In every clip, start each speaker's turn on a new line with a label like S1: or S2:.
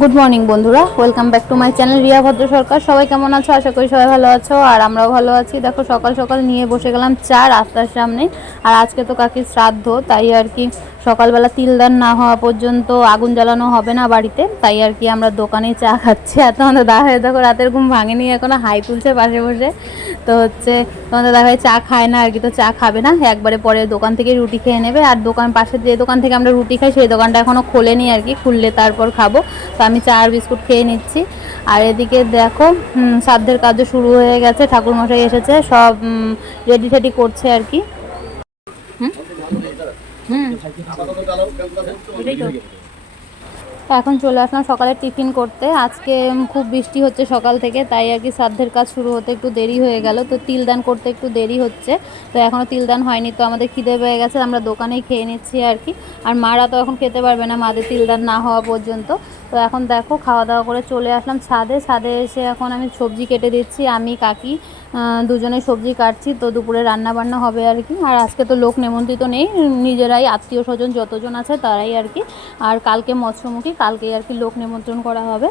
S1: Good morning বন্ধুরা। Welcome back to my channel Riya Bhadra Sarkar সবাই কেমন আছো? আশা করি সবাই ভালো আছো, আর আমরাও ভালো আছি। দেখো, সকাল সকাল নিয়ে বসে গেলাম চা রাস্তার সামনে। আর আজকে তো কাকির শ্রাদ্ধ, তাই আর কি সকালবেলা তিলদান না হওয়া পর্যন্ত আগুন জ্বালানো হবে না বাড়িতে। তাই আর কি আমরা দোকানে চা খাচ্ছি। আর তোমাদের দেখা হয় দেখো, রাতের ঘুম ভাঙেনি, এখনও হাই তুলছে পাশে বসে। তো হচ্ছে, তোমাদের দেখা হয় চা খায় না আর কি, তো চা খাবে না। একবারে পরে দোকান থেকে রুটি খেয়ে নেবে। আর দোকান পাশে যে দোকান থেকে আমরা রুটি খাই, সেই দোকানটা এখনও খোলেনি আর কি। খুললে তারপর খাব। তো আমি চা আর বিস্কুট খেয়ে নিচ্ছি। আর এদিকে দেখো শ্রাদ্ধের কাজও শুরু হয়ে গেছে, ঠাকুরমশাই এসেছে, সব রেডি টেডি করছে আর কি। হুম? হুম। এখন চলে আসলাম সকালে টিফিন করতে। আজকে খুব বৃষ্টি হচ্ছে সকাল থেকে, তাই আর কি শ্রাদ্ধের কাজ শুরু হতে একটু দেরি হয়ে গেল। তো তিলদান করতে একটু দেরি হচ্ছে, তো এখনও তিলদান হয়নি। তো আমাদের খিদে পেয়ে গেছে, আমরা দোকানেই খেয়ে নিচ্ছি আর কি। আর মারা তো এখন খেতে পারবে না, মাদের তিলদান না হওয়া পর্যন্ত। তো এখন দেখো, খাওয়া দাওয়া করে চলে আসলাম ছাদে। ছাদে এসে এখন আমি সবজি কেটে দিচ্ছি, আমি, কাকি দুজনে সবজি কাটছি, তো দুপুরে রান্না বান্না হবে আর কি। আর আজকে তো লোক নেমন্ত্রিত নেই, নিজেরাই আত্মীয় স্বজন যতজন আছে তারাই আর কি। আর কালকে মৎস্যমুখী, কালকেই আর কি লোক নিমন্ত্রণ করা হবে।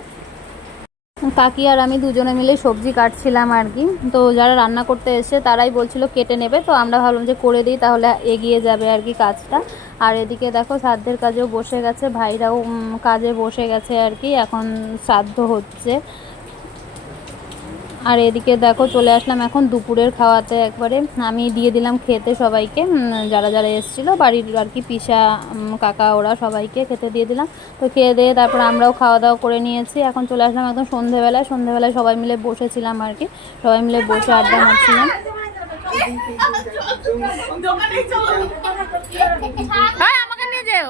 S1: কাকি আর আমি দুজনে মিলে সবজি কাটছিলাম আর কি। তো যারা রান্না করতে এসে তারাই বলছিল কেটে নেবে, তো আমরা ভাবলাম যে করে দিই তাহলে এগিয়ে যাবে আর কি কাজটা। আর এদিকে দেখো শ্রাদ্ধের কাজেও বসে গেছে, ভাইরাও কাজে বসে গেছে আর কি, এখন শ্রাদ্ধ হচ্ছে। আর এদিকে দেখো চলে আসলাম এখন দুপুরের খাওয়াতে একবারে আমি দিয়ে দিলাম খেতে সবাইকে যারা যারা এসেছিল বাড়ির আর কি পিসা কাকা ওরা সবাইকে খেতে দিয়ে দিলাম তো খেয়ে দিয়ে তারপর আমরাও খাওয়া দাওয়া করে নিয়েছি এখন চলে আসলাম একদম সন্ধেবেলায় সন্ধেবেলায় সবাই মিলে বসেছিলাম আর কি সবাই মিলে বসে আড্ডা মারছিলাম হ্যাঁ আমাকে নিয়ে যেও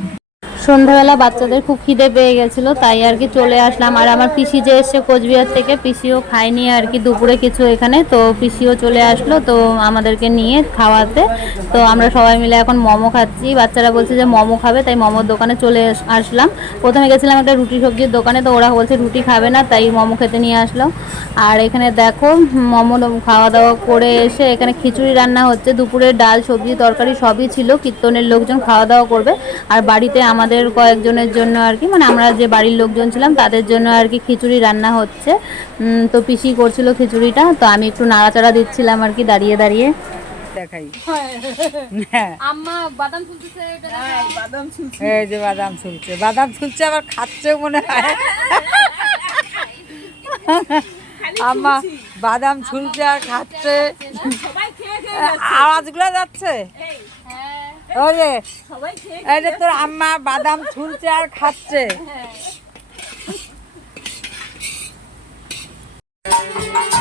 S1: সন্ধ্যাবেলা বাচ্চাদের খুব খিদে পেয়ে গেছিল, তাই আর কি চলে আসলাম। আর আমার পিসি যে এসছে কোচবিহার থেকে, পিসিও খায়নি আর কি দুপুরে কিছু এখানে, তো পিসিও চলে আসলো, তো আমাদেরকে নিয়ে খাওয়াতে। তো আমরা সবাই মিলে এখন মোমো খাচ্ছি। বাচ্চারা বলছে যে মোমো খাবে, তাই মোমোর দোকানে চলে আস- আসলাম। প্রথমে গেছিলাম একটা রুটি সবজির দোকানে, তো ওরা বলছে রুটি খাবে না, তাই মোমো খেতে নিয়ে আসলো। আর এখানে দেখো, মোমো খাওয়া দাওয়া করে এসে এখানে খিচুড়ি রান্না হচ্ছে। দুপুরে ডাল, সবজি, তরকারি সবই ছিল, কীর্তনের লোকজন খাওয়া দাওয়া করবে। আর বাড়িতে আমাদের কয়েকজনের জন্য আর কি। মানে আমরা যে বাড়ির লোকজন ছিলাম তাদের জন্য আর কি খিচুড়ি রান্না হচ্ছে। তো পিসি করছিল খিচুড়িটা তো আমি একটু নাড়াচাড়া দিচ্ছিলাম আর কি দাঁড়িয়ে দাঁড়িয়ে।
S2: দেখাই। হ্যাঁ।
S1: আম্মা বাদাম ফুলতেছে
S2: এই যে বাদাম ছুলছে বাদাম ছুলছে আবার খাচ্ছে মনে হয়। আমা বাদাম ছুলছে আর খাচ্ছে। আওয়াজগুলো যাচ্ছে। ওই এটা তোর আম্মা বাদাম ছুলছে আর খাচ্ছে।
S1: নিয়ে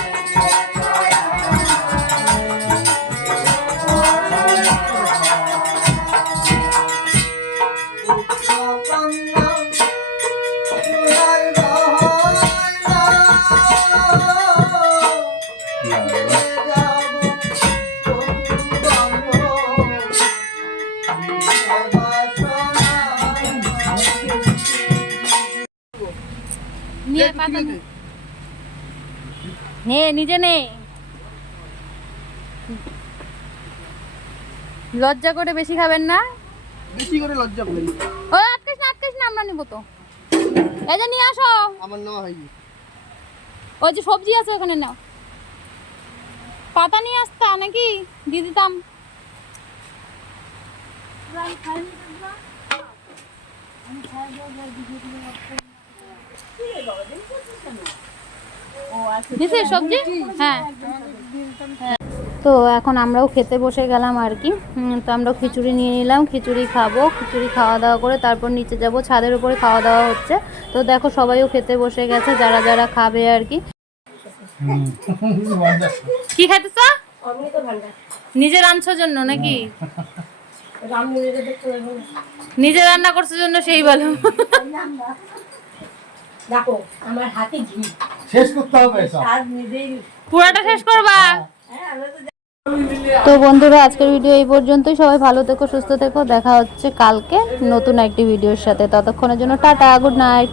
S1: নে। নিজে নে। লজ্জা করে বেশি খাবেন না?
S3: বেশি করে লজ্জা করি
S1: ও আটকাইস না আটকাইস না আমরা নিবো তো। এই যে নিয়ে আসো।
S3: আমার নেওয়া হয়নি।
S1: ওই যে সবজি আছে ওখানে নাও। পাতা নিয়ে আসতা নাকি? দিয়ে দিতাম। আমি খাই দিয়ে নিছে সবজি হ্যাঁ। তো এখন আমরাও খেতে বসে গেলাম আর কি। তো আমরা খিচুড়ি নিয়ে নিলাম খিচুড়ি খাব। খিচুড়ি খাওয়া দাওয়া করে তারপর নিচে যাব। ছাদের উপরে খাওয়া দাওয়া হচ্ছে। তো দেখো সবাইও খেতে বসে গেছে যারা যারা খাবে আর কি। কি খাইতেছ? নিজে রাঁধছোর জন্য নাকি? নিজে রান্না করছে জন্য সেই ভালো।
S4: দেখো আমার হাতে ঘি।
S3: শেষ করতে হবে সব
S1: পুরাটা শেষ করবা?
S4: হ্যাঁ তো
S1: তো বন্ধুরা আজকের ভিডিও এই পর্যন্তই। সবাই ভালো থেকো সুস্থ থেকো। দেখা হচ্ছে কালকে নতুন একটি ভিডিওর সাথে। ততক্ষণের জন্য টাটা গুড নাইট